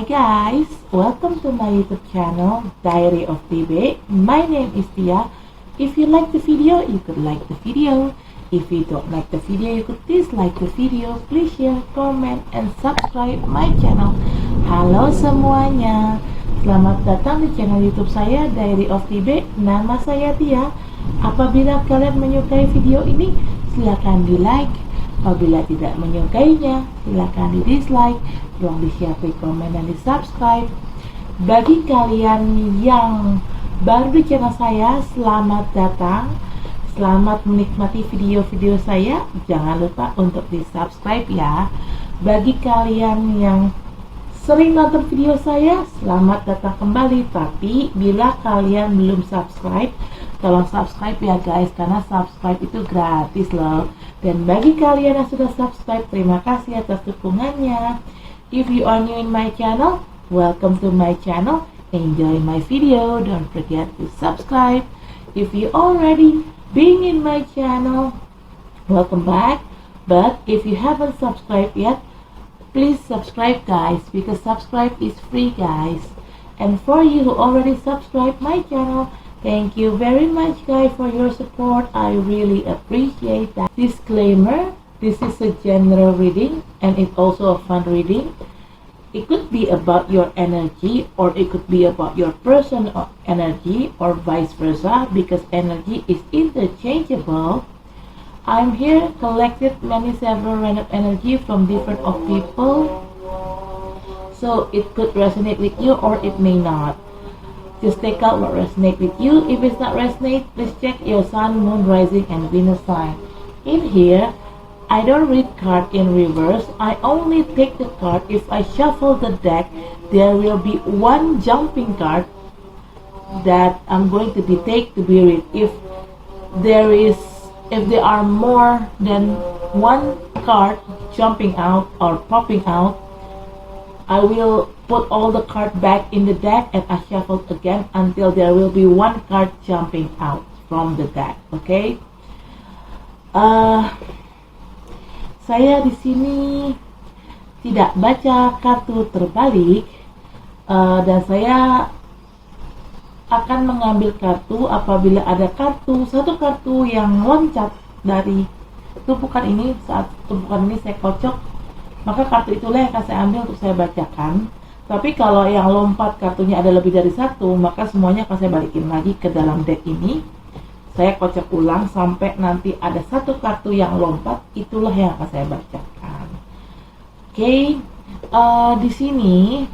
Hi guys, welcome to my YouTube channel, Diary of TB. My name is Tia. If you like the video, you could like the video. If you don't like the video, you could dislike the video. Please share, comment, and subscribe my channel. Halo semuanya, selamat datang di channel YouTube saya, Diary of TB. Nama saya Tia. Apabila kalian menyukai video ini, silakan di like. Apabila tidak menyukainya, silakan di dislike. Tolong di-share, komen, dan di-subscribe. Bagi kalian yang baru di channel saya, selamat datang. Selamat menikmati video-video saya. Jangan lupa untuk di-subscribe ya. Bagi kalian yang sering nonton video saya, selamat datang kembali. Tapi bila kalian belum subscribe, tolong subscribe ya guys, karena subscribe itu gratis loh. Dan bagi kalian yang sudah subscribe, terima kasih atas dukungannya. If you are new in my channel, welcome to my channel. Enjoy my video. Don't forget to subscribe. If you already been in my channel, welcome back. But if you haven't subscribed yet, please subscribe guys, because subscribe is free guys. And for you who already subscribed my channel, thank you very much guys for your support. I really appreciate that. Disclaimer, this is a general reading and it's also a fun reading. It could be about your energy, or it could be about your personal energy, or vice versa, because energy is interchangeable. I'm here collected many several random energy from different of people, so it could resonate with you or it may not. Just take out what resonates with you. If it's not resonate, please check your sun, moon, rising, and Venus sign. In here, I don't read card in reverse. I only take the card. If I shuffle the deck, there will be one jumping card that I'm going to take to be read. If there are more than one card jumping out or popping out, I will put all the cards back in the deck and I shuffle again until there will be one card jumping out from the deck. Okay? Saya di sini tidak baca kartu terbalik, dan saya akan mengambil kartu apabila ada satu kartu yang loncat dari tumpukan ini. Saat tumpukan ini saya kocok, maka kartu itulah yang akan saya ambil untuk saya bacakan. Tapi kalau yang lompat kartunya ada lebih dari satu, maka semuanya akan saya balikin lagi ke dalam deck ini. Saya kocok ulang sampai nanti ada satu kartu yang lompat, itulah yang akan saya bacakan. Oke, di sini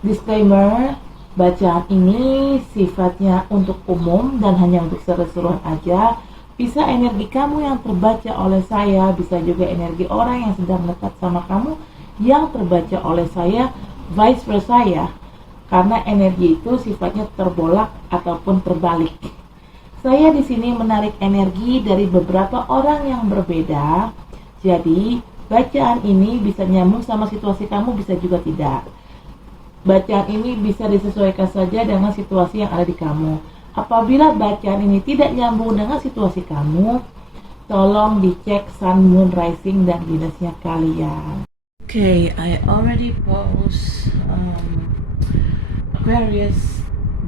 disclaimer, bacaan ini sifatnya untuk umum dan hanya untuk seru-seruan aja. Bisa energi kamu yang terbaca oleh saya, bisa juga energi orang yang sedang dekat sama kamu yang terbaca oleh saya, vice versa ya. Karena energi itu sifatnya terbolak ataupun terbalik. Saya di sini menarik energi dari beberapa orang yang berbeda. Jadi, bacaan ini bisa nyambung sama situasi kamu, bisa juga tidak. Bacaan ini bisa disesuaikan saja dengan situasi yang ada di kamu. Apabila bacaan ini tidak nyambung dengan situasi kamu, tolong dicek sun, moon, rising, dan Venusnya kalian. Okay, I already post Aquarius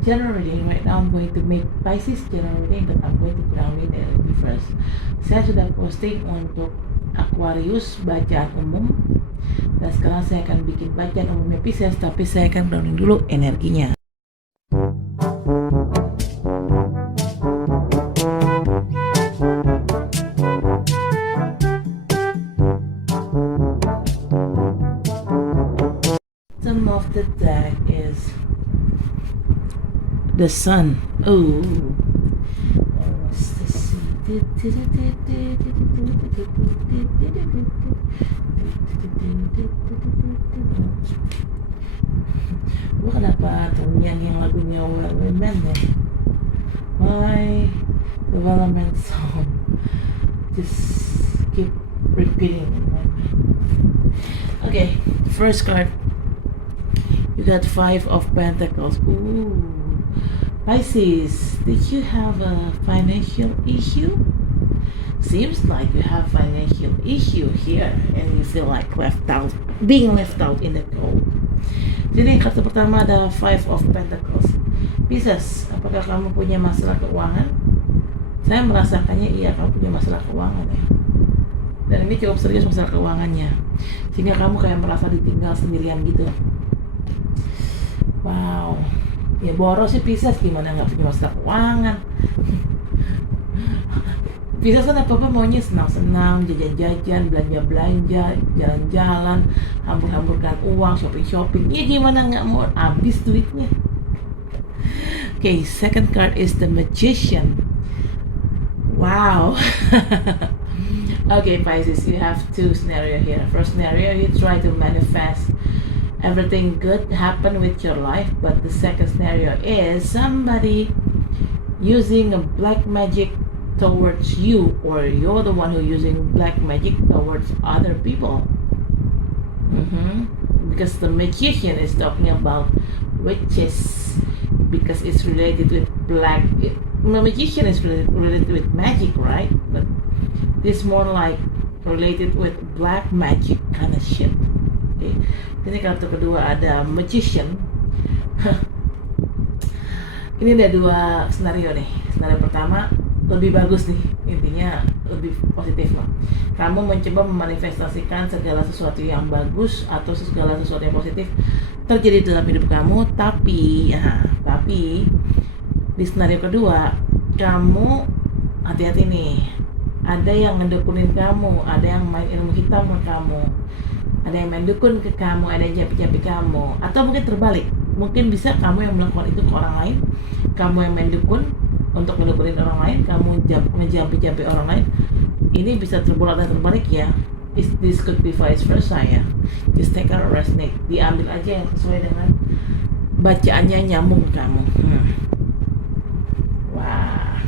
general reading. Right now I'm going to make Pisces general reading, but I'm going to ground it energy first. Saya sudah posting untuk Aquarius bacaan umum, dan sekarang saya akan bikin bacaan umumnya Pisces, tapi saya akan grounding dulu energinya. Some of the deck is the sun. Oh, gua kenapa ternyanyi lagunya Well ya? My development song just keep repeating in my mind. Okay, first card. You got 5 of Pentacles. Ooh. Pisces, did you have a financial issue? Seems like you have financial issue here and you feel like being left out in the cold. Jadi kartu pertama ada Five of Pentacles. Pisces, apakah kamu punya masalah keuangan? Saya merasakannya iya, kamu punya masalah keuangan ya. Dan ini cukup serius masalah keuangannya, sehingga kamu kayak merasa ditinggal sendirian gitu. Wow, ya boros sih Pisces, gimana nggak punya masalah keuangan. Pisces kan apa-apa maunya senang-senang, jajan-jajan, belanja-belanja, jalan-jalan, hambur-hamburkan uang, shopping-shopping. Ya gimana nggak mau habis duitnya. Okay, second card is the Magician. Wow. Okay, Pisces, you have two scenario here. First scenario, you try to manifest everything good happen with your life, but the second scenario is somebody using a black magic towards you, or you're the one who using black magic towards other people. Because the Magician is talking about witches, because it's related with black. The Magician is related with magic, right? But this more like related with black magic kind of shit. Okay. Ini kartu kedua ada Magician. Ini ada dua skenario nih. Skenario pertama lebih bagus nih, intinya lebih positif lah. Kamu mencoba memanifestasikan segala sesuatu yang bagus atau segala sesuatu yang positif terjadi dalam hidup kamu, tapi di skenario kedua kamu hati-hati nih, ada yang ngedukunin kamu, ada yang main ilmu hitam ke kamu, ada yang main dukun ke kamu, ada yang jampi-jampi kamu, atau mungkin terbalik, mungkin bisa kamu yang melakukan itu ke orang lain, kamu yang main dukun untuk ngedukunin orang lain, kamu ngejampi-jampi orang lain. Ini bisa terbolak dan terbalik ya. This could be vice versa ya. Just take out or resonate. Diambil aja yang sesuai dengan bacaannya nyambung kamu. Wah,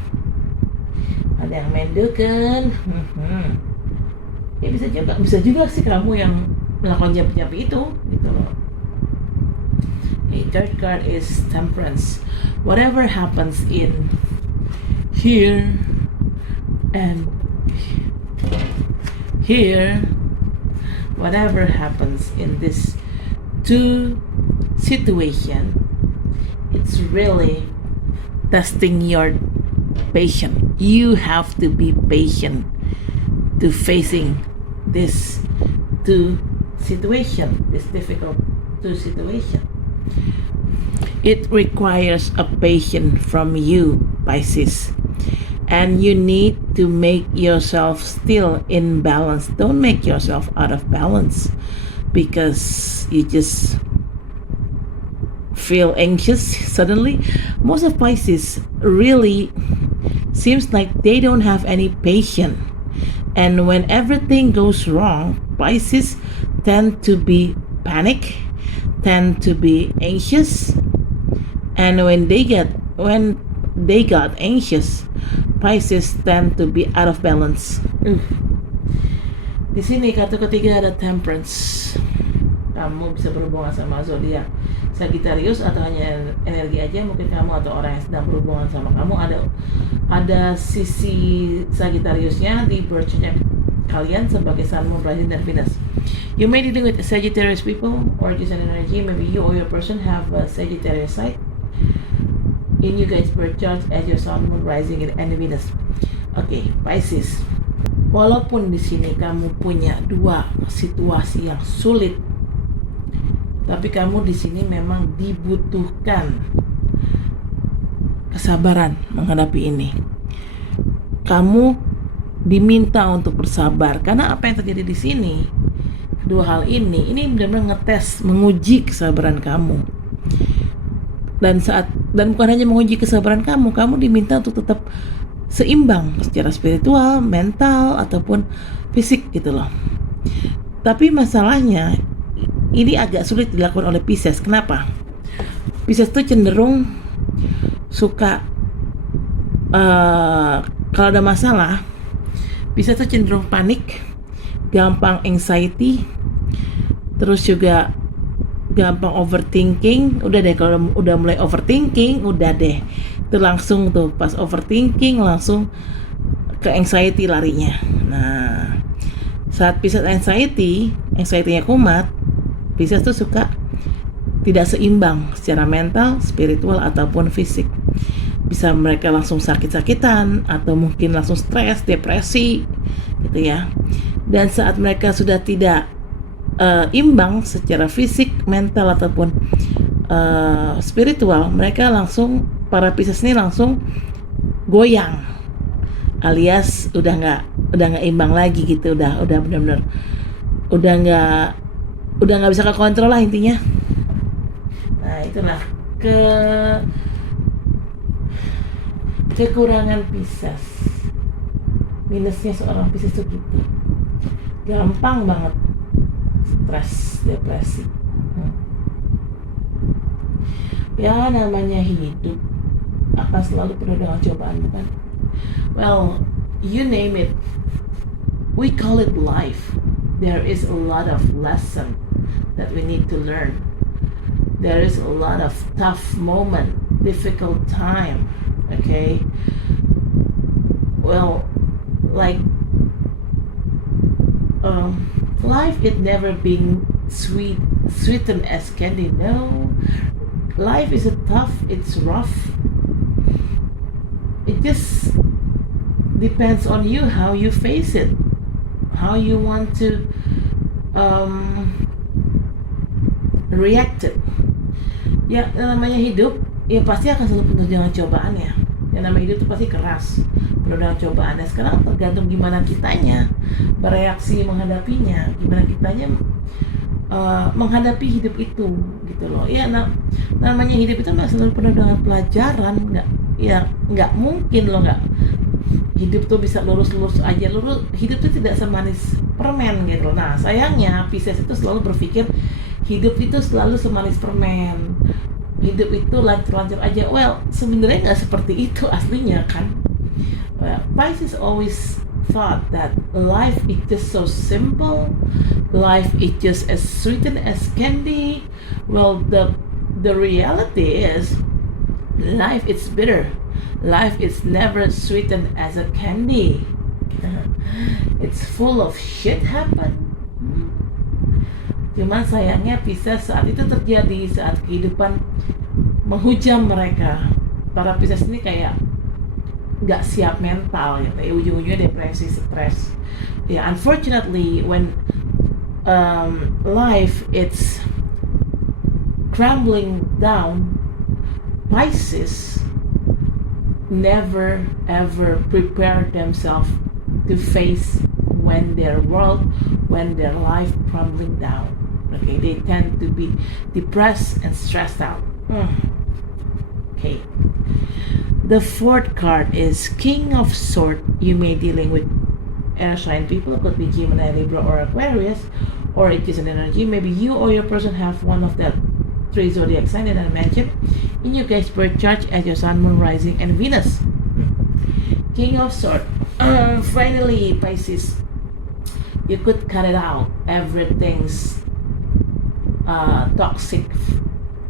ada yang main dukun. Ya bisa juga sih kamu yang melakukan jampi-jampi itu, gitu loh. Okay, third card is Temperance. Whatever happens in here and here, whatever happens in this two situation, it's really testing your patience. You have to be patient to facing this two situation, this difficult two situation. It requires a patience from you, Pisces. And you need to make yourself still in balance. Don't make yourself out of balance because you just feel anxious suddenly. Most of Pisces really seems like they don't have any patience. And when everything goes wrong, Pisces tend to be panic, tend to be anxious. And when they got anxious, Pisces tend to be out of balance. Di sini kartu ketiga ada Temperance. Kamu bisa berhubungan sama zodiak Sagittarius atau hanya energi aja, mungkin kamu atau orang yang sedang berhubungan sama kamu ada sisi Sagittariusnya di birth chart kalian sebagai Sun, Moon, Rising, dan Venus. You may dealing with Sagittarius people or just an energy. Maybe you or your person have a Sagittarius side in you guys birth charts as your Sun, Moon, Rising, and Venus. Okay, Pisces. Walaupun di sini kamu punya dua situasi yang sulit, tapi kamu di sini memang dibutuhkan kesabaran menghadapi ini. Kamu diminta untuk bersabar karena apa yang terjadi di sini, dua hal ini benar-benar ngetes, menguji kesabaran kamu. Dan bukan hanya menguji kesabaran kamu diminta untuk tetap seimbang secara spiritual, mental, ataupun fisik gitu loh. Tapi masalahnya ini agak sulit dilakukan oleh Pisces. Kenapa? Pisces tuh cenderung suka kalau ada masalah, Pisces tuh cenderung panik, gampang anxiety, terus juga gampang overthinking. Udah deh, kalau udah mulai overthinking, udah deh itu langsung tuh pas overthinking langsung ke anxiety larinya. Nah, saat Pisces anxiety-nya kumat, Pisces tuh suka tidak seimbang secara mental, spiritual ataupun fisik. Bisa mereka langsung sakit-sakitan atau mungkin langsung stres, depresi gitu ya. Dan saat mereka sudah tidak imbang secara fisik, mental ataupun spiritual, mereka langsung, para Pisces ini langsung goyang, alias udah nggak imbang lagi gitu, udah benar-benar udah nggak bisa kekontrol lah intinya. Nah itulah kekurangan Pisces, minusnya seorang Pisces itu gitu, gampang banget stres, depresi. Ya namanya hidup akan selalu penuh dengan cobaan, bukan? Well, you name it, we call it life. There is a lot of lesson that we need to learn. There is a lot of tough moment, difficult time. Okay, well, like life, it never been sweetened as candy. No, life is tough, it's rough. It just depends on you, how you face it, how you want to react it. Ya namanya hidup, ya pasti akan selalu penuh dengan cobaan ya. Yang namanya hidup itu pasti keras, penuh dengan cobaan. Nah, sekarang tergantung gimana kitanya bereaksi menghadapinya, gimana kitanya menghadapi hidup itu gitu loh. Ya namanya hidup itu selalu penuh dengan pelajaran. Nggak mungkin loh nggak hidup tuh bisa lurus-lurus aja. Hidup tuh tidak semanis permen gitu loh. Nah sayangnya Pisces itu selalu berpikir hidup itu selalu semanis permen, hidup itu lancar-lancar aja. Well, sebenarnya nggak seperti itu aslinya kan. Well, Pisces always thought that life is just so simple, life is just as sweet as candy. Well, the reality is life is bitter. Life is never sweetened as a candy. It's full of shit happen. Cuman sayangnya Pisces saat itu terjadi, saat kehidupan menghujam mereka, para Pisces ini kayak nggak siap mental gitu ya, ujung-ujungnya depresi, stres. Ya, unfortunately when life it's crumbling down, Pisces never ever prepare themselves to face when their life crumbling down. Okay, they tend to be depressed and stressed out. Okay. The fourth card is King of Swords. You may dealing with air sign people, could be Gemini, Libra, or Aquarius, or it is an energy. Maybe you or your person have one of the three zodiac signs that I mentioned in your guys' birth chart as your Sun, Moon, Rising, and Venus. King of Swords. Finally, Pisces, you could cut it out. Everything's toxic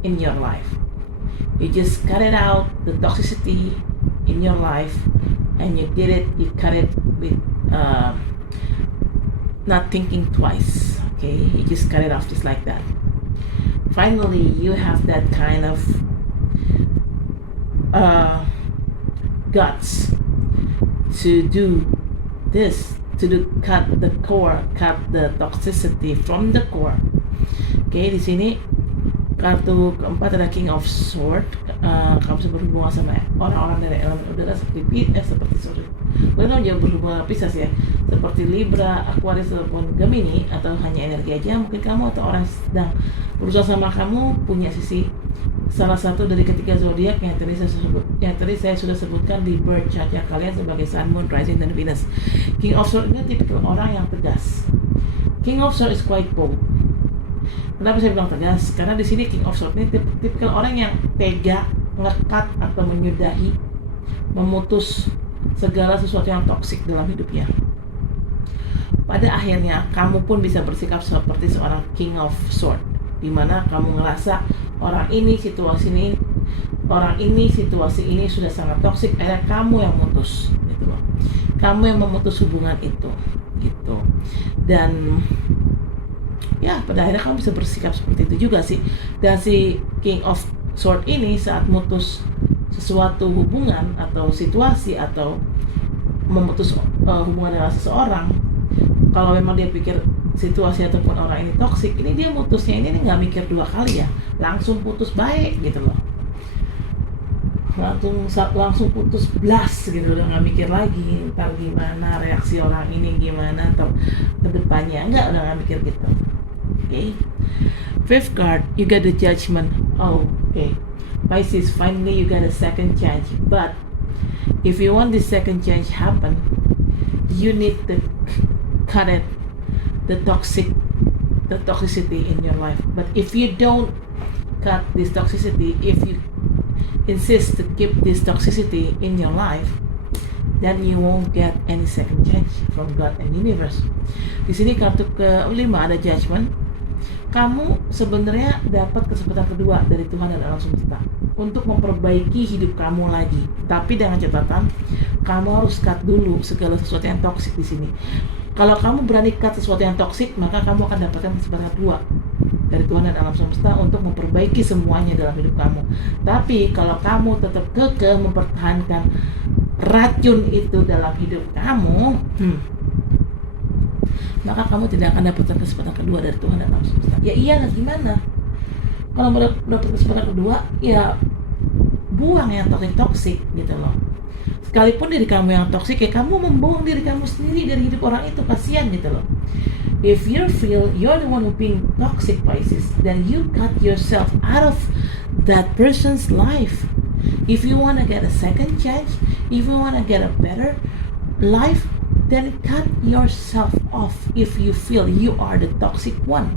in your life. You just cut it out, the toxicity in your life, and you did it. You cut it with not thinking twice. Okay, you just cut it off just like that. Finally, you have that kind of guts to do this, cut the toxicity from the core. Okay, di sini kartu keempat ada King of Sword. Kamu bisa berhubungan sama orang-orang dari elemen udara seperti kamu jauh berhubungan Pisces ya, seperti Libra, Aquarius ataupun Gemini, atau hanya energi aja. Mungkin kamu atau orang sedang berusaha sama kamu punya sisi salah satu dari ketiga zodiak yang tadi saya sudah sebutkan di birth chart kalian sebagai Sun, Moon, Rising, dan Venus. King of Sword ini tipikal orang yang tegas. King of Sword is quite bold. Kenapa saya bilang tegas? Karena di sini King of Swords ini tipikal orang yang tega, ngekat atau menyudahi, memutus segala sesuatu yang toksik dalam hidupnya. Pada akhirnya kamu pun bisa bersikap seperti seorang King of Swords, di mana kamu ngerasa orang ini, situasi ini sudah sangat toksik, akhirnya kamu yang memutus, gitu loh. Kamu yang memutus hubungan itu, gitu. Dan ya pada akhirnya kamu bisa bersikap seperti itu juga sih. Dan si King of Sword ini saat mutus sesuatu hubungan atau situasi atau memutus hubungan dengan seseorang, kalau memang dia pikir situasi ataupun orang ini toksik, ini dia mutusnya ini nggak mikir dua kali ya, langsung putus baik gitu loh, langsung putus blast gitu, udah nggak mikir lagi ntar gimana reaksi orang ini gimana atau kedepannya, udah nggak mikir gitu. Okay. Fifth card, you get the Judgment. Oh, okay. Pisces, finally you get a second chance, but if you want this second chance happen, you need to cut it, the toxicity in your life. But if you don't cut this toxicity, if you insist to keep this toxicity in your life, then you won't get any second chance from God and universe. Di sini kartu kelima ada Judgment. Kamu sebenarnya dapat kesempatan kedua dari Tuhan dan alam semesta untuk memperbaiki hidup kamu lagi. Tapi dengan catatan, kamu harus cut dulu segala sesuatu yang toksik di sini. Kalau kamu berani cut sesuatu yang toksik, maka kamu akan dapatkan kesempatan kedua dari Tuhan dan alam semesta untuk memperbaiki semuanya dalam hidup kamu. Tapi kalau kamu tetap kekeh mempertahankan racun itu dalam hidup kamu, maka kamu tidak akan dapatkan kesempatan kedua dari Tuhan dan alam semesta. Ya iyalah, gimana? Kalau mau dapat kesempatan kedua, ya buang yang toksik gitu loh. Sekalipun diri kamu yang toksik, ya kamu membuang diri kamu sendiri dari hidup orang itu, kasihan gitu loh. If you feel you're the one who being toxic, Pisces, then you cut yourself out of that person's life. If you want to get a second chance, if you want to get a better life, then cut yourself off if you feel you are the toxic one.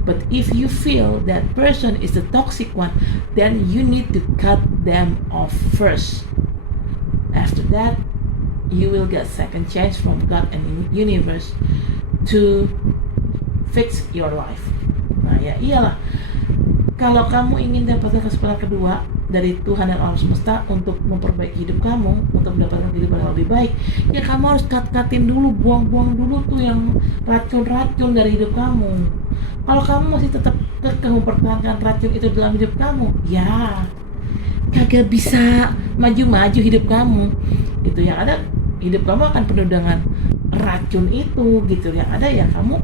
But if you feel that person is the toxic one, then you need to cut them off first. After that, you will get second chance from God and universe to fix your life. Nah ya iyalah, kalau kamu ingin dapatkan kesempatan kedua dari Tuhan dan alam semesta untuk memperbaiki hidup kamu, untuk mendapatkan kehidupan yang lebih baik, ya kamu harus cut-cutin dulu, buang-buang dulu tuh yang racun-racun dari hidup kamu. Kalau kamu masih tetap kekeh mempertahankan racun itu dalam hidup kamu, ya kagak bisa maju-maju hidup kamu. Gitu, yang ada hidup kamu akan penuh dengan racun itu gitu. Yang ada ya kamu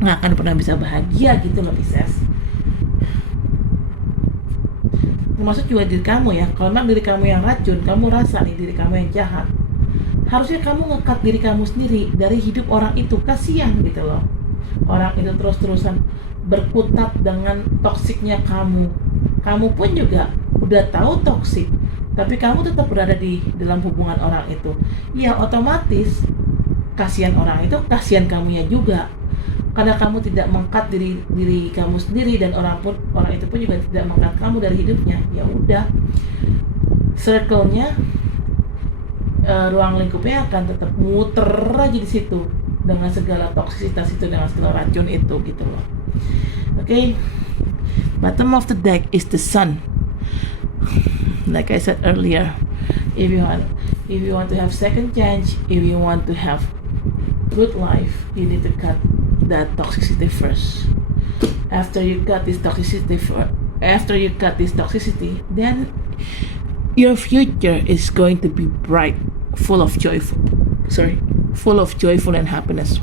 nggak akan pernah bisa bahagia gitu loh, Pisces. Termasuk juga diri kamu ya. Kalau memang diri kamu yang racun, kamu rasa nih diri kamu yang jahat, harusnya kamu nge-cut diri kamu sendiri dari hidup orang itu. Kasihan gitu loh, orang itu terus-terusan berkutat dengan toksiknya kamu. Kamu pun juga udah tahu toksik, tapi kamu tetap berada di dalam hubungan orang itu. Ya otomatis kasihan orang itu, kasihan kamunya juga. Karena kamu tidak mengkat diri kamu sendiri, dan orang itu pun juga tidak mengkat kamu dari hidupnya. Ya udah, circle-nya, ruang lingkupnya akan tetap muter aja di situ dengan segala toksisitas itu, dengan segala racun itu gitu loh. Okay, bottom of the deck is the Sun. Like I said earlier, if you want to have second chance, if you want to have good life, you need to cut that toxicity first. After you cut this toxicity, then your future is going to be bright, full of joyful and happiness.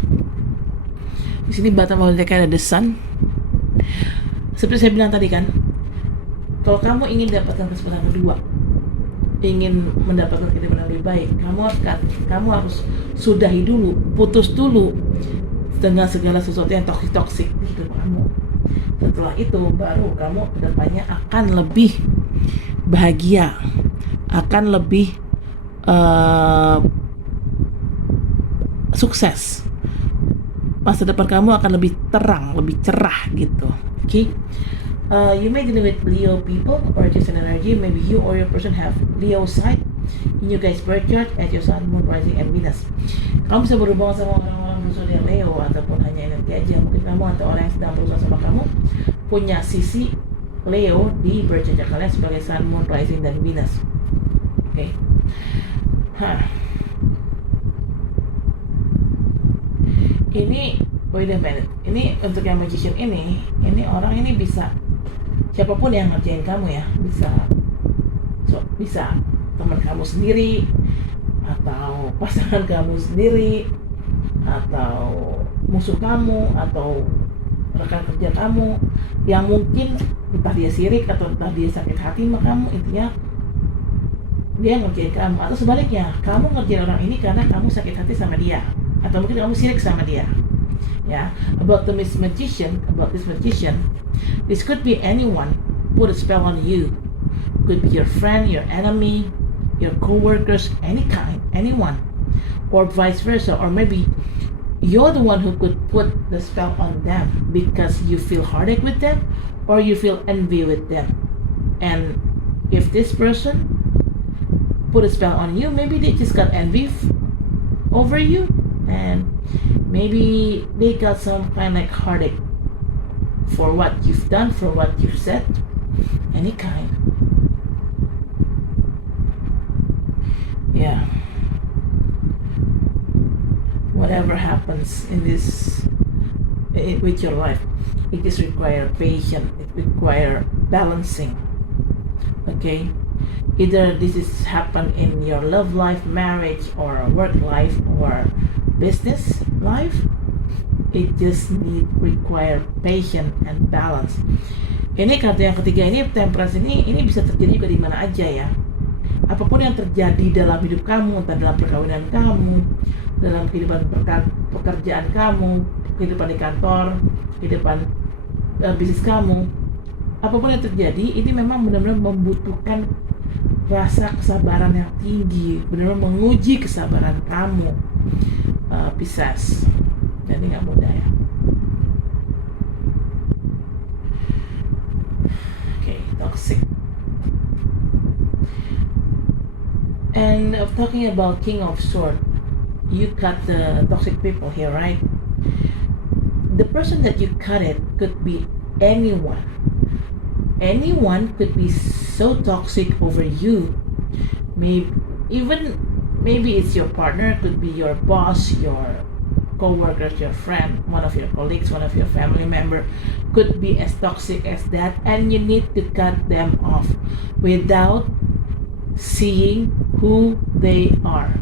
Di sini bottom of the deck ada the Sun. Seperti saya bilang tadi kan, kalau kamu ingin dapatkan kesempatan kedua, ingin mendapatkan kehidupan yang lebih baik, kamu harus sudahi dulu, putus dulu dengan segala sesuatu yang toksik di hidup kamu. Setelah itu baru kamu kedepannya akan lebih bahagia, akan lebih sukses. Masa depan kamu akan lebih terang, lebih cerah gitu. Okay? You may deal with Leo people or just an energy. Maybe you or your person have Leo side in you guys birth chart as your sun, moon, rising, and Venus. Kamu bisa berhubungan sama orang-orang berzodiak Leo ataupun hanya energi aja. Mungkin kamu atau orang yang sedang berusaha sama kamu punya sisi Leo di birth chart kalian sebagai sun, moon, rising, dan Venus. Oke. Ini wait a minute, ini untuk yang magician ini orang ini bisa siapapun yang ngerjain kamu ya, bisa teman kamu sendiri atau pasangan kamu sendiri atau musuh kamu atau rekan kerja kamu yang mungkin entah dia sirik atau entah dia sakit hati sama kamu, intinya dia ngerjain kamu, atau sebaliknya kamu ngerjain orang ini karena kamu sakit hati sama dia atau mungkin kamu sirik sama dia. Yeah, about this magician, this could be anyone put a spell on you. Could be your friend, your enemy, your co-workers, any kind, anyone, or vice versa, or maybe you're the one who could put the spell on them because you feel heartache with them or you feel envy with them. And if this person put a spell on you, maybe they just got envy over you, and maybe they got some kind of like heartache for what you've done, for what you've said, any kind. Yeah. Whatever happens in this with your life, it just requires patience, it requires balancing. Okay? Either this is happen in your love life, marriage, or work life, or business life, it just require patience and balance. Ini kartu yang ketiga ini, temperance ini bisa terjadi juga di mana aja ya. Apapun yang terjadi dalam hidup kamu, entah dalam perkawinan kamu, dalam kehidupan pekerjaan kamu, kehidupan di kantor, kehidupan bisnis kamu, apapun yang terjadi, ini memang benar-benar membutuhkan rasa kesabaran yang tinggi, benar-benar menguji kesabaran kamu, Pisces. Dan ini nggak mudah ya. Okay, toxic. And talking about King of Swords, you cut the toxic people here, right? The person that you cut it could be anyone. Anyone could be so toxic over you. Maybe it's your partner, could be your boss, your co-workers, your friend, one of your colleagues, one of your family member, could be as toxic as that, and you need to cut them off without seeing who they are,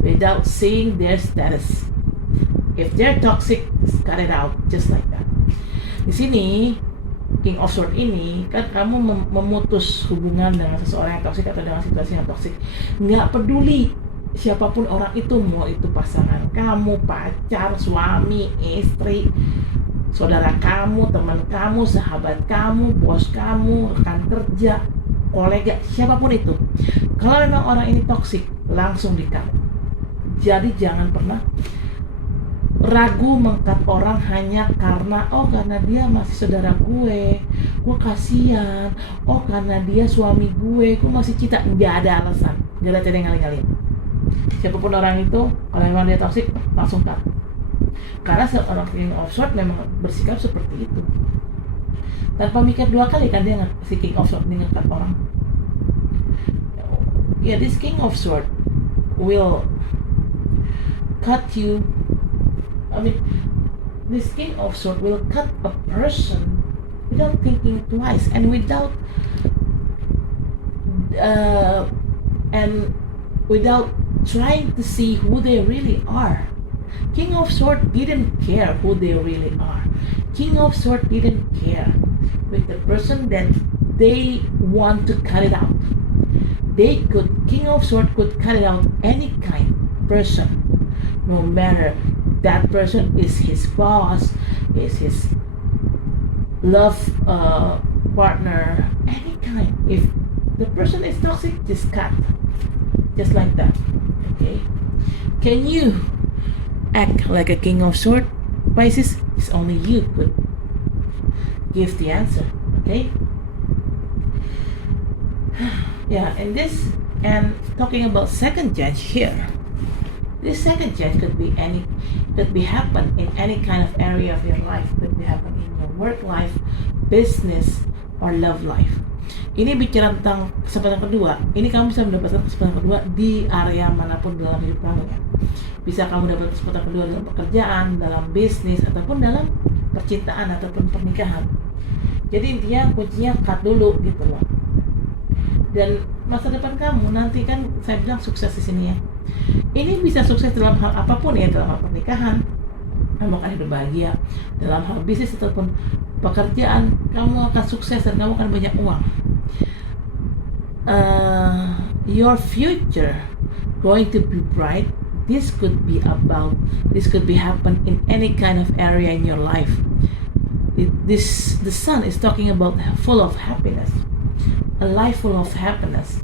without seeing their status. If they're toxic, just cut it out, just like that. Di sini King of Swords ini kan kamu memutus hubungan dengan seseorang yang toksik atau dengan situasi yang toksik. Nggak peduli siapapun orang itu, mau itu pasangan kamu, pacar, suami, istri, saudara kamu, teman kamu, sahabat kamu, bos kamu, rekan kerja, kolega, siapapun itu. Kalau memang orang ini toksik, langsung di-cut. Jadi jangan pernah ragu mengkat orang hanya karena karena dia masih saudara gue kasihan, karena dia suami gue masih cinta. Nggak ada alasan, nggak ada cara yang ngalih-ngalih. Siapapun orang itu, kalau memang dia toksik, langsung cut. Karena seorang King of Swords memang bersikap seperti itu, tanpa mikir dua kali kan dia si King of Swords nge-cut orang. Yeah, this King of Swords will cut you. This King of Swords will cut a person without thinking twice and without trying to see who they really are. King of Swords didn't care who they really are. King of Swords didn't care with the person that they want to cut it out. King of Swords could cut it out any kind person, no matter that person is his boss, is his love partner, any kind. If the person is toxic, just cut, just like that. Okay? Can you act like a King of Swords, Pisces? It's only you could give the answer. Okay? Yeah, and talking about second chance here. This second chance could be happen in any kind of area of your life. Could be happen in your work life, business, or love life. Ini bicara tentang kesempatan kedua. Ini kamu bisa mendapatkan kesempatan kedua di area manapun dalam hidup kamu ya. Bisa kamu dapat kesempatan kedua dalam pekerjaan, dalam bisnis, ataupun dalam percintaan ataupun pernikahan. Jadi intinya kuncinya cut dulu gitu loh. Dan masa depan kamu nanti kan saya bilang sukses di sini ya. Ini bisa sukses dalam hal apapun ya, dalam hal pernikahan, kamu akan hidup bahagia, dalam hal bisnis ataupun pekerjaan kamu akan sukses dan kamu akan banyak uang. Your future going to be bright. This could be happen in any kind of area in your life. The sun is talking about full of happiness, a life full of happiness.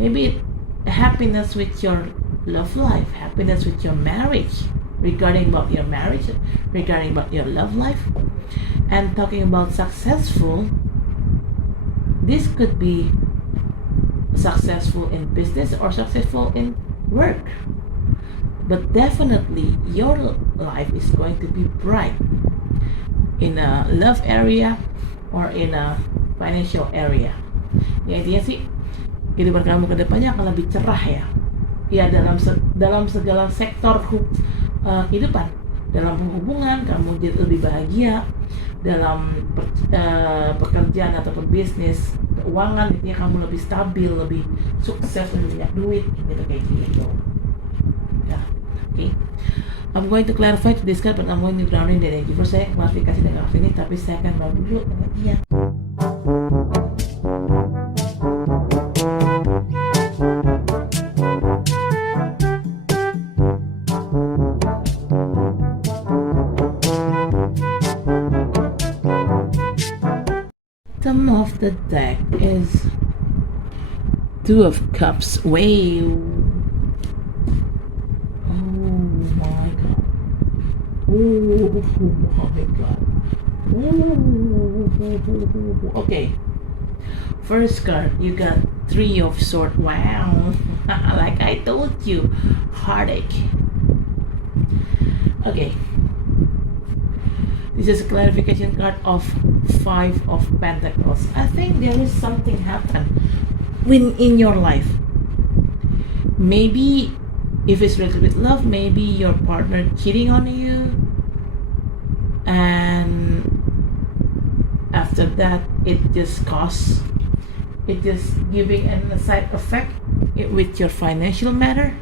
Maybe happiness with your love life, happiness with your marriage, regarding about your marriage, regarding about your love life, and talking about successful. This could be successful in business or successful in work. But definitely your life is going to be bright in a love area or in a financial area. Ya intinya sih kehidupan kamu ke depannya akan lebih cerah ya. Ya dalam segala sektor kehidupan, dalam hubungan kamu jadi lebih bahagia, dalam pekerjaan ataupun bisnis, keuangan intinya kamu lebih stabil, lebih sukses, lebih banyak duit gitu kayak gitu. Ya, oke. I'm going to clarify to discuss, but I'm going to grounding the energy. First saya klarifikasi dengan ini, tapi saya akan bawa dulu dengan dia. Bottom of the deck is Two of Cups. Wow. Oh my god. Okay. First card, you got Three of Swords. Wow. Like I told you, heartache. Okay. This is a clarification card of Five of Pentacles. I think there is something happen in your life. Maybe if it's related with love, maybe your partner cheating on you, and after that it just giving a side effect with your financial matter,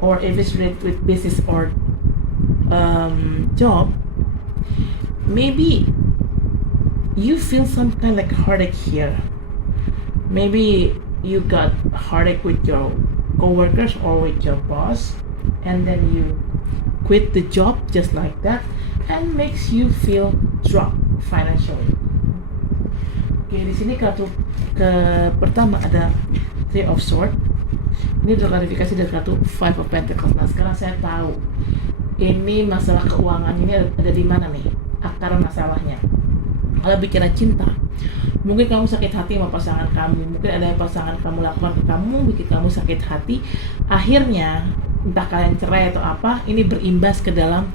or if it's related with business or job. Maybe you feel some kind of like heartache here. Maybe you got heartache with your co-workers or with your boss, and then you quit the job just like that, and makes you feel drop financially. Oke, di sini kartu pertama ada Three of Swords. Ini adalah klarifikasi dari kartu Five of Pentacles. Nah, sekarang saya tahu ini masalah keuangan ini ada di mana nih akar masalahnya. Kalau bicara cinta, mungkin kamu sakit hati sama pasangan kamu, mungkin ada yang pasangan kamu lakukan ke kamu bikin kamu sakit hati, akhirnya entah kalian cerai atau apa, ini berimbas ke dalam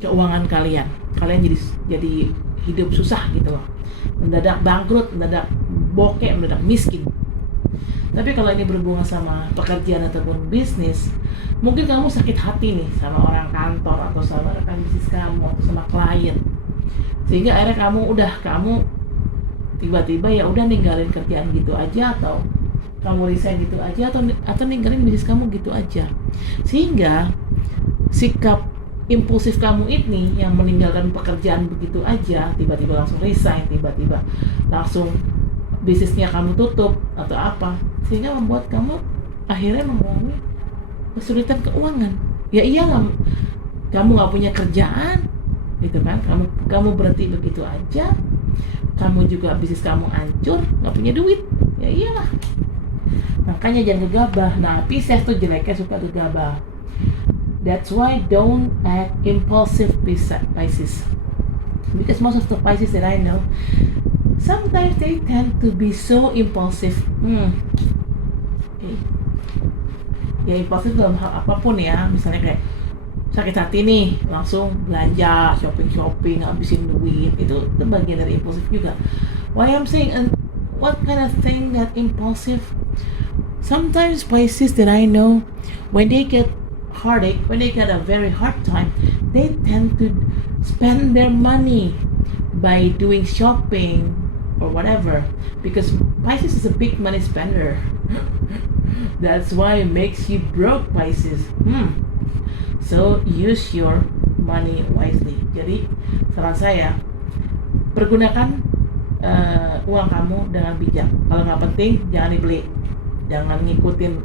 keuangan kalian jadi hidup susah gitu loh, mendadak bangkrut, mendadak bokeh, mendadak miskin. Tapi kalau ini berhubungan sama pekerjaan ataupun bisnis, mungkin kamu sakit hati nih sama orang kantor atau sama rekan bisnis kamu atau sama klien, sehingga akhirnya kamu tiba-tiba ya udah ninggalin kerjaan gitu aja, atau kamu resign gitu aja, atau ninggalin bisnis kamu gitu aja, sehingga sikap impulsif kamu ini yang meninggalkan pekerjaan begitu aja, tiba-tiba langsung resign, tiba-tiba langsung bisnisnya kamu tutup atau apa, sehingga membuat kamu akhirnya mengalami kesulitan keuangan. Ya iyalah, kamu nggak punya kerjaan gitu kan, kamu berhenti begitu aja, kamu juga bisnis kamu hancur, nggak punya duit, ya iyalah. Makanya jangan gegabah. Nah, Pisces tuh jeleknya suka gegabah. That's why don't act impulsive, Pisces, because most of the Pisces that I know, sometimes they tend to be so impulsive. Okay. Ya impulsif dalam hal apapun ya, misalnya kayak sakit hati nih, langsung belanja, shopping, habisin duit, itu bagian dari impulsif juga. Why I'm saying, and what kind of thing that impulsive? Sometimes Pisces that I know, when they get heartache, when they get a very hard time, they tend to spend their money by doing shopping or whatever, because Pisces is a big money spender. That's why it makes you broke, Pisces. So use your money wisely. Jadi saran saya, pergunakan uang kamu dengan bijak. Kalau nggak penting, jangan dibeli. Jangan ngikutin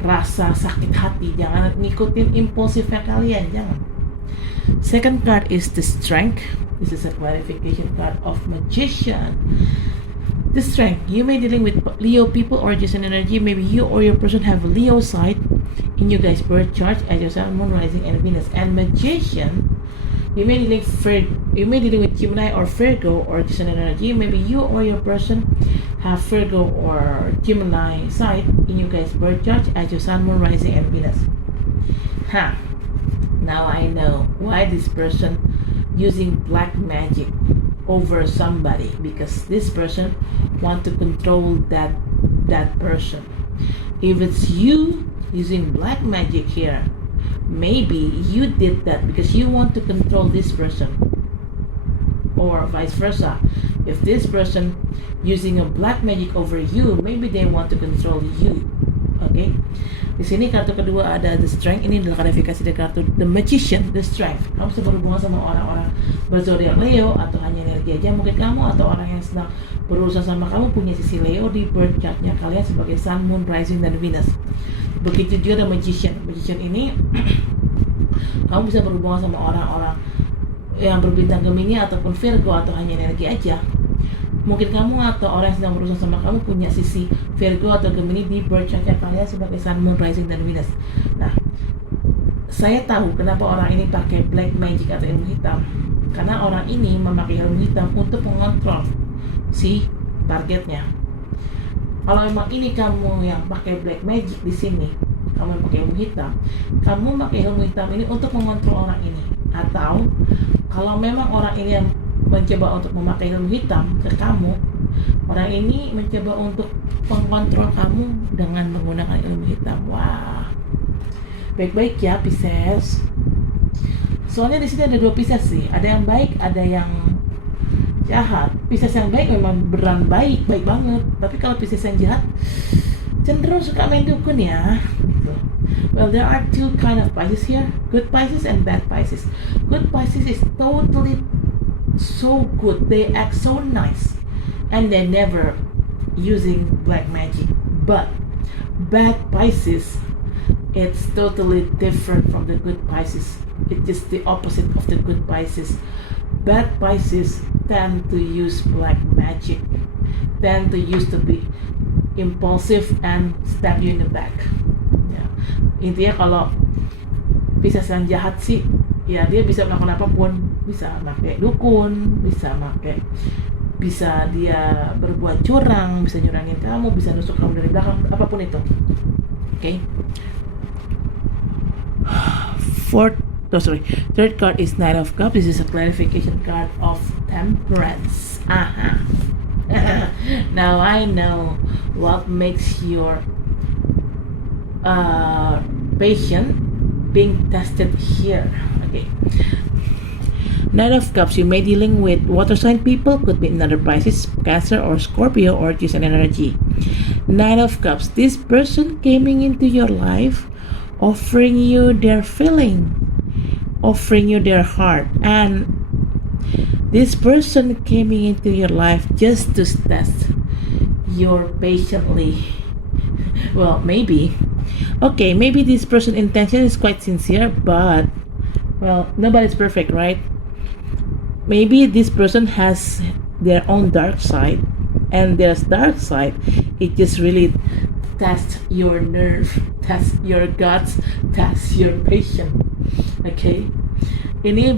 rasa sakit hati. Jangan ngikutin impulsifnya kalian. Jangan. Second card is the Strength. This is a clarification card of Magician. The Strength. You may dealing with Leo people or just an energy. Maybe you or your person have a Leo side in you guys' birth chart as your Sun, Moon, Rising, and Venus. And Magician. You may dealing with Gemini or Virgo or just an energy. Maybe you or your person have Virgo or Gemini side in you guys' birth chart as your Sun, Moon, Rising, and Venus. Now I know why this person using black magic over somebody, because this person want to control that person. If it's you using black magic here, maybe you did that because you want to control this person, or vice versa. If this person using a black magic over you, maybe they want to control you. Okay. Di sini kartu kedua ada the Strength. Ini adalah klarifikasi dari kartu the Magician, the Strength. Kamu bisa berhubungan sama orang-orang berzodiak Leo atau hanya energi aja mungkin kamu, atau orang yang sedang berurusan sama kamu punya sisi Leo di birth chartnya kalian sebagai Sun, Moon, Rising, dan Venus. Begitu juga the Magician. Magician ini kamu bisa berhubungan sama orang-orang yang berbintang Gemini ataupun Virgo atau hanya energi aja. Mungkin kamu atau orang yang sedang berurusan sama kamu punya sisi Virgo atau Gemini di birth chartnya kalian sebagai Sun, Moon, Rising, dan Venus. Nah, saya tahu kenapa orang ini pakai black magic atau ilmu hitam. Karena orang ini memakai ilmu hitam untuk mengontrol si targetnya. Kalau memang ini kamu yang pakai black magic di sini, kamu yang pakai ilmu hitam, kamu pakai ilmu hitam ini untuk mengontrol orang ini. Atau kalau memang orang ini yang mencoba untuk memakai ilmu hitam ke kamu, orang ini mencoba untuk mengontrol kamu dengan menggunakan ilmu hitam. Wah, baik-baik ya Pisces. Soalnya di sini ada dua Pisces sih, ada yang baik, ada yang jahat. Pisces yang baik memang beneran baik banget. Tapi kalau Pisces yang jahat cenderung suka main dukun ya. Well, there are two kind of Pisces here, good Pisces and bad Pisces. Good Pisces is totally so good, they act so nice, and they never using black magic. But bad Pisces, it's totally different from the good Pisces. It's just the opposite of the good Pisces. Bad Pisces tend to use black magic, tend to use to be impulsive and stab you in the back. Ya. Intinya kalau Pisces yang jahat sih, ya dia bisa melakukan apapun, bisa pakai dukun, bisa dia berbuat curang, bisa nyurangin kamu, bisa nusuk kamu dari belakang, apapun itu. Okay. Third card is Knight of Cups. This is a clarification card of Temperance. Now I know what makes your patient being tested here. Okay. Knight of Cups, you may dealing with water sign people, could be another Pisces, Cancer, or Scorpio, or just an energy. Knight of Cups, this person coming into your life, offering you their feeling, offering you their heart, and this person coming into your life just to test your patiently. Well, maybe. Okay, maybe this person's intention is quite sincere, but well, nobody's perfect, right? Maybe this person has their own dark side, and their dark side, it just really tests your nerve, tests your guts, tests your patience. Okay? Ini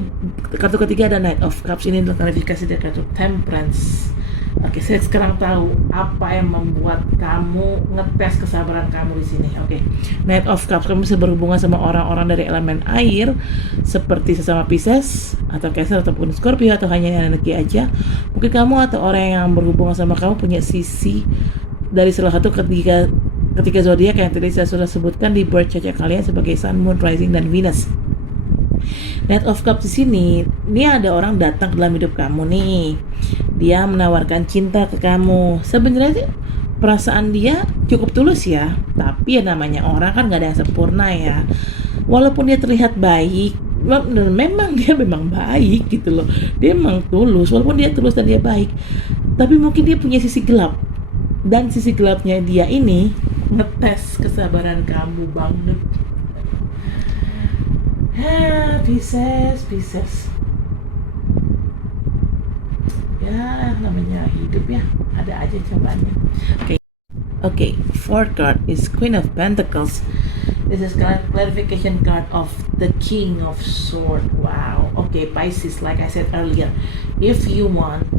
kartu ketiga ada Knight of Cups. Ini adalah klarifikasi dari kartu Temperance. Oke, saya sekarang tahu apa yang membuat kamu ngetes kesabaran kamu di sini. Oke, Knight of Cups, kamu bisa berhubungan sama orang-orang dari elemen air, seperti sesama Pisces atau Cancer ataupun Scorpio, atau hanya energi aja. Mungkin kamu atau orang yang berhubungan sama kamu punya sisi dari salah satu ketika zodiak yang tadi saya sudah sebutkan di birth chart kalian sebagai Sun, Moon, Rising, dan Venus. Knight of Cups di sini, ini ada orang datang dalam hidup kamu nih. Dia menawarkan cinta ke kamu. Sebenarnya sih perasaan dia cukup tulus ya, tapi ya namanya orang kan nggak ada yang sempurna ya. Walaupun dia terlihat baik, memang dia memang baik gitu loh. Dia memang tulus, walaupun dia tulus dan dia baik. Tapi mungkin dia punya sisi gelap. Dan sisi gelapnya dia ini ngetes kesabaran kamu banget. Pisces. Ya, namanya hidup ya, ada aja cobaannya. Okay, fourth card is Queen of Pentacles. This is clarification card of the King of Swords. Wow. Okay, Pisces, like I said earlier, if you want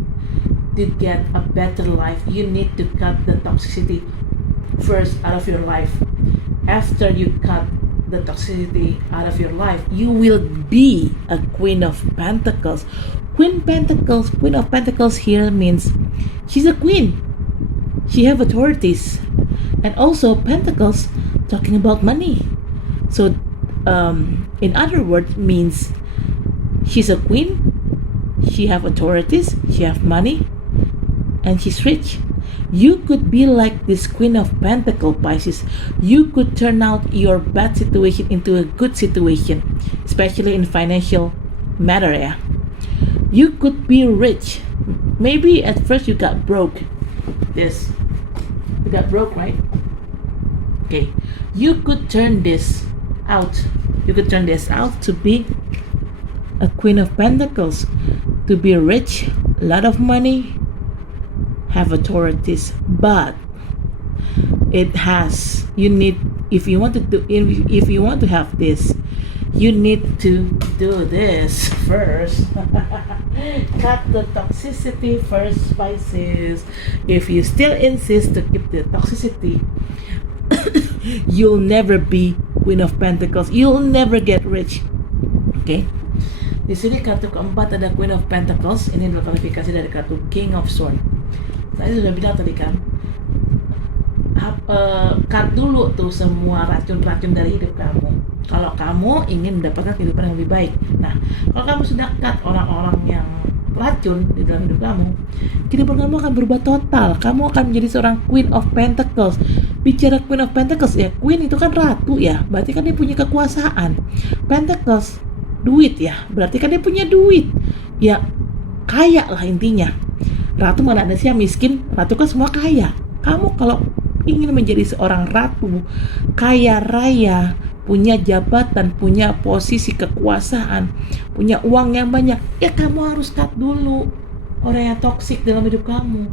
to get a better life, you need to cut the toxicity first out of your life. After you cut the toxicity out of your life, you will be a Queen of Pentacles. Queen of Pentacles here means she's a queen. She have authorities. And also Pentacles talking about money. So in other words means she's a queen, she have authorities, she have money, and she's rich. You could be like this Queen of Pentacles, Pisces. You could turn out your bad situation into a good situation, especially in financial matter, yeah. You could be rich. Maybe at first you got broke. You got broke, right? Okay. You could turn this out. You could turn this out to be a Queen of Pentacles, to be rich, a lot of money, have authorities, but you need, if you want to have this, you need to do this first. Cut the toxicity first, Pisces. If you still insist to keep the toxicity, you'll never be Queen of Pentacles. You'll never get rich. Okay. Di sini kartu keempat ada Queen of Pentacles. Ini adalah klarifikasi dari kartu King of Swords. Saya sudah bilang tadi kan, cut dulu tuh semua racun-racun dari hidup kamu. Kalau kamu ingin mendapatkan kehidupan yang lebih baik. Nah, kalau kamu sudah cut orang-orang yang racun di dalam hidup kamu, kehidupan kamu akan berubah total. Kamu akan menjadi seorang Queen of Pentacles. Bicara Queen of Pentacles ya, Queen itu kan ratu ya, berarti kan dia punya kekuasaan. Pentacles, duit ya, berarti kan dia punya duit. Ya, kaya lah intinya. Ratu mana ada sih yang miskin? Ratu kan semua kaya. Kamu kalau ingin menjadi seorang ratu, kaya raya, punya jabatan, punya posisi kekuasaan, punya uang yang banyak, ya kamu harus cut dulu orang yang toksik dalam hidup kamu.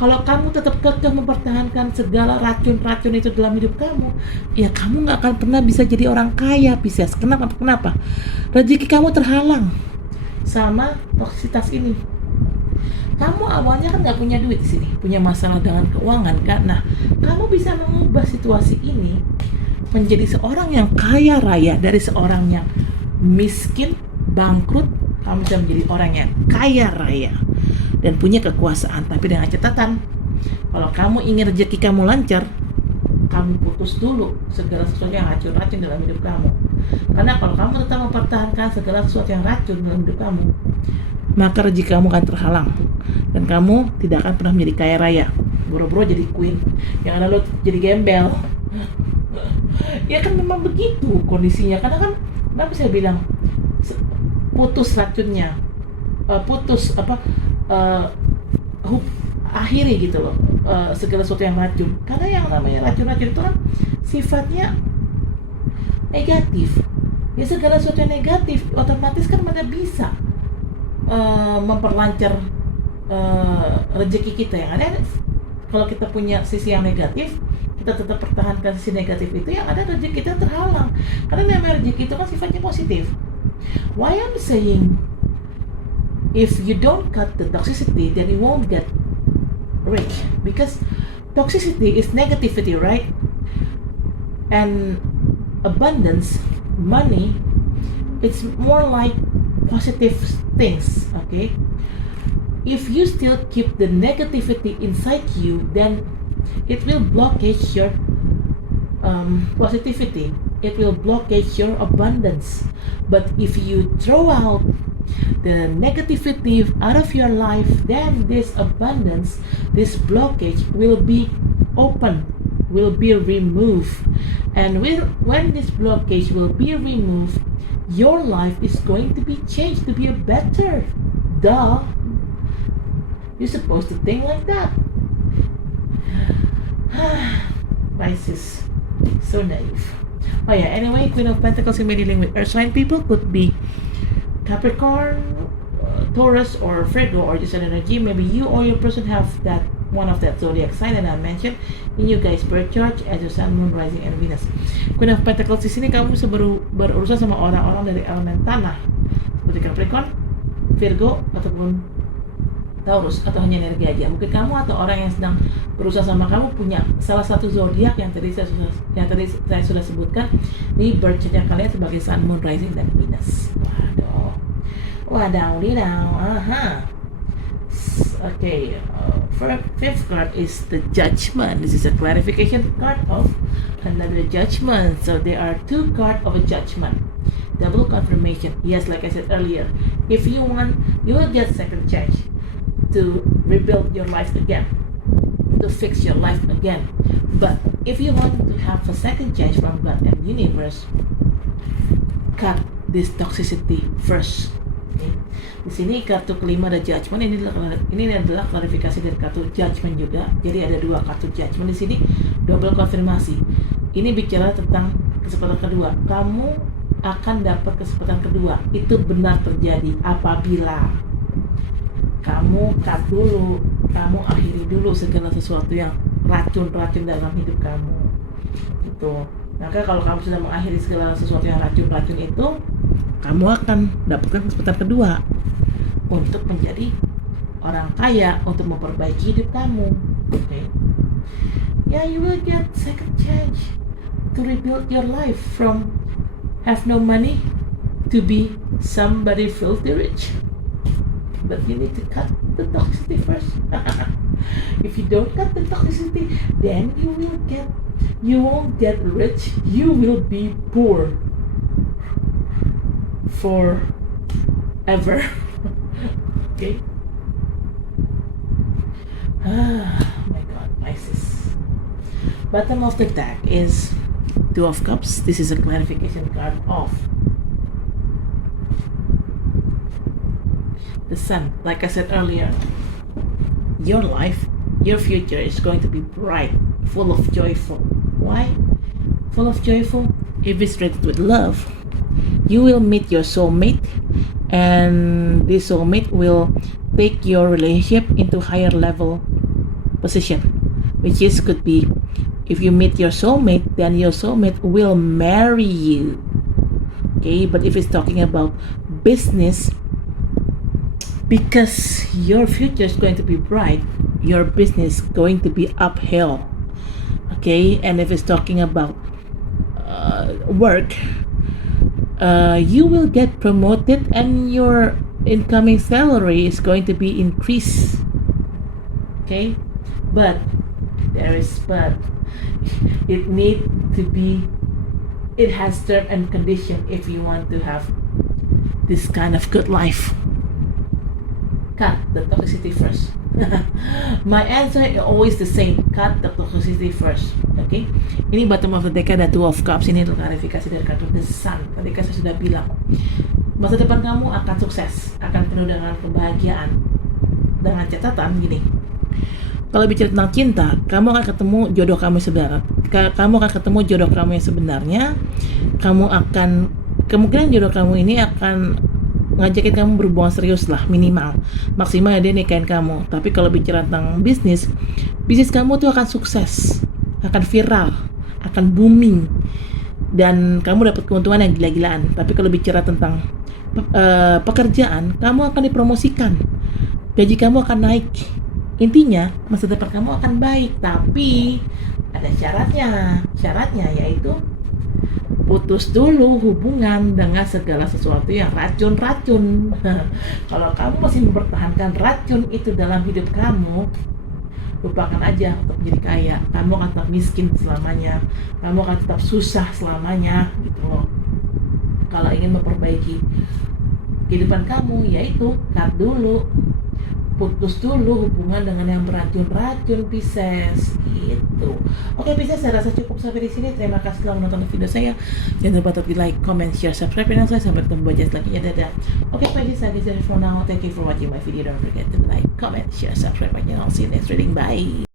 Kalau kamu tetap kekeh mempertahankan segala racun-racun itu dalam hidup kamu, ya kamu nggak akan pernah bisa jadi orang kaya, Pisces. Kenapa? Rezeki kamu terhalang sama toksitas ini. Kamu awalnya kan nggak punya duit di sini, punya masalah dengan keuangan kan. Nah, kamu bisa mengubah situasi ini menjadi seorang yang kaya raya. Dari seorang yang miskin, bangkrut, kamu bisa menjadi orang yang kaya raya dan punya kekuasaan. Tapi dengan catatan, kalau kamu ingin rezeki kamu lancar, kamu putus dulu segala sesuatu yang racun-racun dalam hidup kamu. Karena kalau kamu tetap mempertahankan segala sesuatu yang racun dalam hidup kamu, maka rezeki kamu akan terhalang dan kamu tidak akan pernah menjadi kaya raya. Boro-boro jadi queen, yang ada lo jadi gembel. Ya kan memang begitu kondisinya. Karena kan, kenapa saya bilang putus racunnya, akhiri gitu loh segala sesuatu yang racun. Karena yang namanya racun-racun itu kan sifatnya negatif. Ya segala sesuatu yang negatif otomatis kan mana bisa memperlancar rezeki kita. Yang ada kalau kita punya sisi yang negatif, kita tetap pertahankan sisi negatif itu, yang ada rezeki kita terhalang. Karena namanya rezeki itu kan sifatnya positif. Why I'm saying, if you don't cut the toxicity, then you won't get rich, because toxicity is negativity, right? And abundance, money, it's more like positive things. Okay, if you still keep the negativity inside you, then it will blockage your positivity, it will blockage your abundance. But if you throw out the negativity out of your life, then this abundance, this blockage will be open, will be removed. And when this blockage will be removed, your life is going to be changed to be a better. Duh. You're supposed to think like that. Pisces, so naive. Oh yeah, anyway, Queen of Pentacles in dealing with earth sign people could be Capricorn, Taurus, or Virgo, or just an energy. Maybe you or your person have that one of that zodiac sign that I mentioned in you guys birth chart as your sun, moon, rising, and Venus. Queen of Pentacles di sini kamu bisa berurusan sama orang-orang dari elemen tanah seperti Capricorn, Virgo, ataupun Taurus, atau hanya energi aja. Mungkin kamu atau orang yang sedang berusaha sama kamu punya salah satu zodiak yang tadi saya sudah sebutkan di birth chart kalian sebagai sun, moon, rising, dan Venus. Wadaw. Okay, fifth card is the Judgment. This is a clarification card of another judgment. So there are two cards of a judgment. Double confirmation. Yes, like I said earlier, if you want, you will get second chance to rebuild your life again, to fix your life again. But if you want to have a second chance from God and universe, cut this toxicity first. Okay. Di sini kartu kelima ada Judgment. Ini adalah klarifikasi dari kartu Judgment juga. Jadi ada dua kartu Judgment di sini, double konfirmasi. Ini bicara tentang kesempatan kedua. Kamu akan dapat kesempatan kedua. Itu benar terjadi apabila kamu cut dulu, kamu akhiri dulu segala sesuatu yang racun-racun dalam hidup kamu. Gitu. Maka kalau kamu sudah mengakhiri segala sesuatu yang racun-racun itu, kamu akan dapatkan kesempatan kedua untuk menjadi orang kaya, untuk memperbaiki hidup kamu. Okay. Yeah, you will get second chance to rebuild your life from have no money to be somebody filthy rich. But you need to cut the toxicity first. If you don't cut the toxicity, then you won't get rich. You will be poor forever. Okay. My God, Pisces. Bottom of the deck is Two of Cups. This is a clarification card of the Sun. Like I said earlier, your life, your future is going to be bright, full of joyful. Why? Full of joyful? If it's related with love, you will meet your soulmate, and this soulmate will take your relationship into higher level position, which is could be if you meet your soulmate, then your soulmate will marry you. Okay, but if it's talking about business, because your future is going to be bright, your business is going to be uphill. Okay, and if it's talking about work, you will get promoted and your incoming salary is going to be increased. Okay, but it has term and condition if you want to have this kind of good life. Cut the toxicity first. My answer is always the same. Cut the toxicity first. Okay. Ini bottom of the deck ada Two of Cups. Ini adalah klarifikasi dari kartu The Sun. Tadi saya sudah bilang, masa depan kamu akan sukses, akan penuh dengan kebahagiaan. Dengan catatan gini, kalau bicara tentang cinta, kamu akan ketemu jodoh kamu sebenarnya. Kamu akan ketemu jodoh kamu yang sebenarnya. Kemungkinan jodoh kamu ini akan ngajakin kamu berhubungan serius lah, minimal. Maksimal dia nikahin kamu. Tapi kalau bicara tentang bisnis kamu tuh akan sukses, akan viral, akan booming, dan kamu dapat keuntungan yang gila-gilaan. Tapi kalau bicara tentang pekerjaan, kamu akan dipromosikan, gaji kamu akan naik, Intinya masa depan kamu akan baik, tapi ada syaratnya yaitu putus dulu hubungan dengan segala sesuatu yang racun-racun. Kalau kamu masih mempertahankan racun itu dalam hidup kamu, lupakan aja untuk menjadi kaya. Kamu akan tetap miskin selamanya, kamu akan tetap susah selamanya gitu loh. Kalau ingin memperbaiki kehidupan kamu, yaitu cut dulu, putus dulu hubungan dengan yang beracun-racun, Pisces gitu. Oke Pisces, saya rasa cukup sampai di sini. Terima kasih telah menonton video saya. Jangan lupa untuk di like, comment, share, subscribe channel saya. Sampai ketemu baca selanjutnya. Dadah. Oke, Pisces, that is it for now. Thank you for watching my video. Don't forget to like, comment, share, subscribe my channel. See you next reading. Bye.